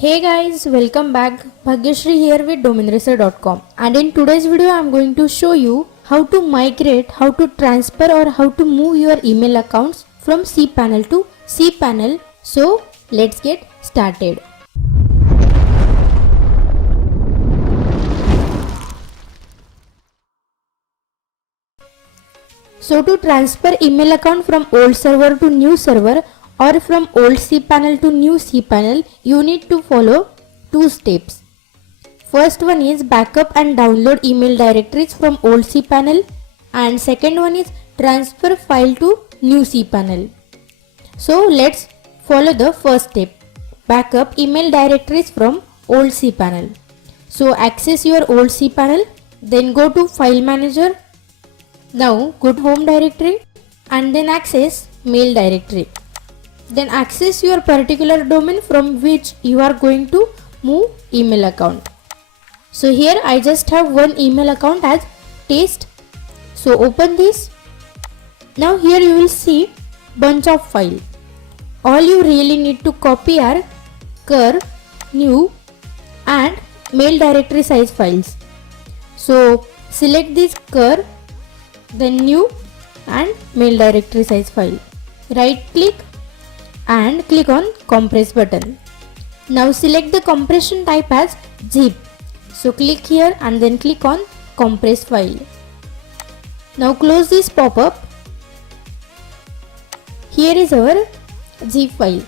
Hey guys, welcome back. Bhagyashree here with domainracer.com, and in today's video I am going to show you how to migrate, how to transfer or how to move your email accounts from cPanel to cPanel. So let's get started. So to transfer email account from old server to new server or from old cPanel to new cPanel, you need to follow two steps. First one is backup and download email directories from old cPanel, and second one is transfer file to new cPanel. So let's follow the first step. Backup email directories from old cPanel. So access your old cPanel, then go to file manager. Now go to home directory and then access mail directory. Then access your particular domain from which you are going to move email account. So here I just have one email account as test. So open this. Now here you will see bunch of file. All you really need to copy are cur, new and mail directory size files. So select this cur, then new and mail directory size file. Right click and click on compress button. Now select the compression type as zip. So click here and then click on compress file. Now close this pop-up. Here is our zip file.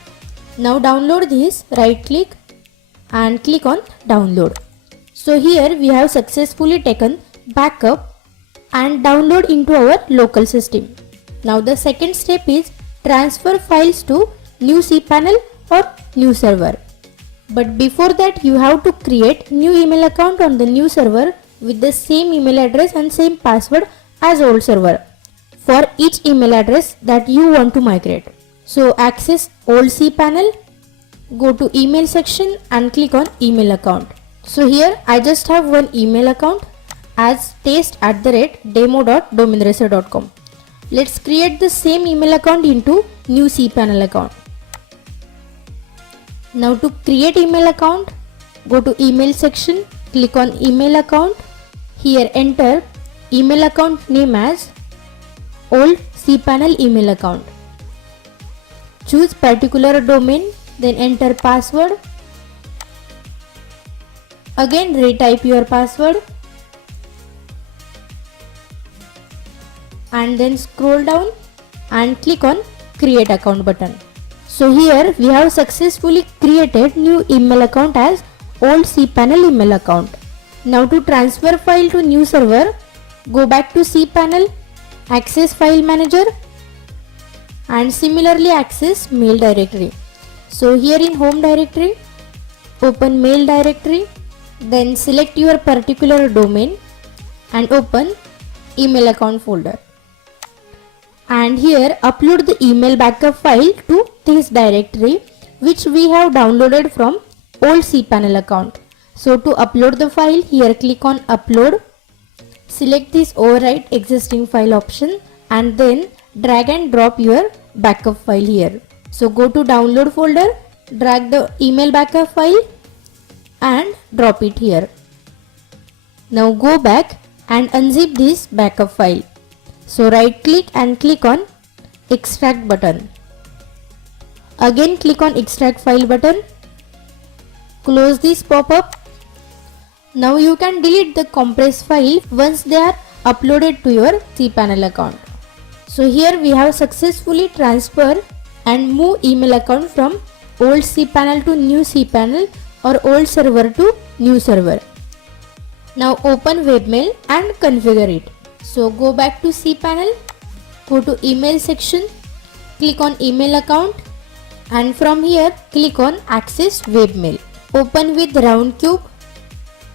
Now download this, right click and click on download. So here we have successfully taken backup and download into our local system. Now the second step is transfer files to new cPanel or new server. But before that you have to create new email account on the new server with the same email address and same password as old server for each email address that you want to migrate. So access old cPanel, go to email section and click on email account. So here I just have one email account as test@demo.domainracer.com. Let's create the same email account into new cPanel account. Now to create email account, go to email section, click on email account. Here enter email account name as old cPanel email account. Choose particular domain, then enter password. Again retype your password and then scroll down and click on create account button. So here we have successfully created new email account as old cPanel email account. Now to transfer file to new server, go back to cPanel, access file manager and similarly access mail directory. So here in home directory, open mail directory, then select your particular domain and open email account folder. And here upload the email backup file to this directory which we have downloaded from old cPanel account. So to upload the file, here click on upload, select this overwrite existing file option and then drag and drop your backup file here. So go to download folder, drag the email backup file and drop it here. Now go back and unzip this backup file. So right click and click on extract button. Again click on extract file button. Close this pop-up. Now you can delete the compressed file once they are uploaded to your cPanel account. So here we have successfully transferred and moved email account from old cPanel to new cPanel or old server to new server. Now open webmail and configure it. So go back to cPanel, go to email section, click on email account and from here click on access webmail. Open with round cube.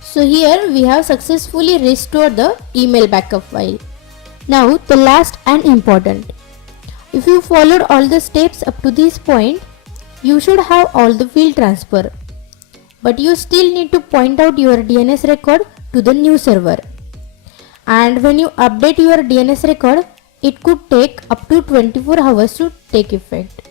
So here we have successfully restored the email backup file. Now the last and important. If you followed all the steps up to this point, you should have all the field transfer. But you still need to point out your DNS record to the new server. And when you update your DNS record, it could take up to 24 hours to take effect.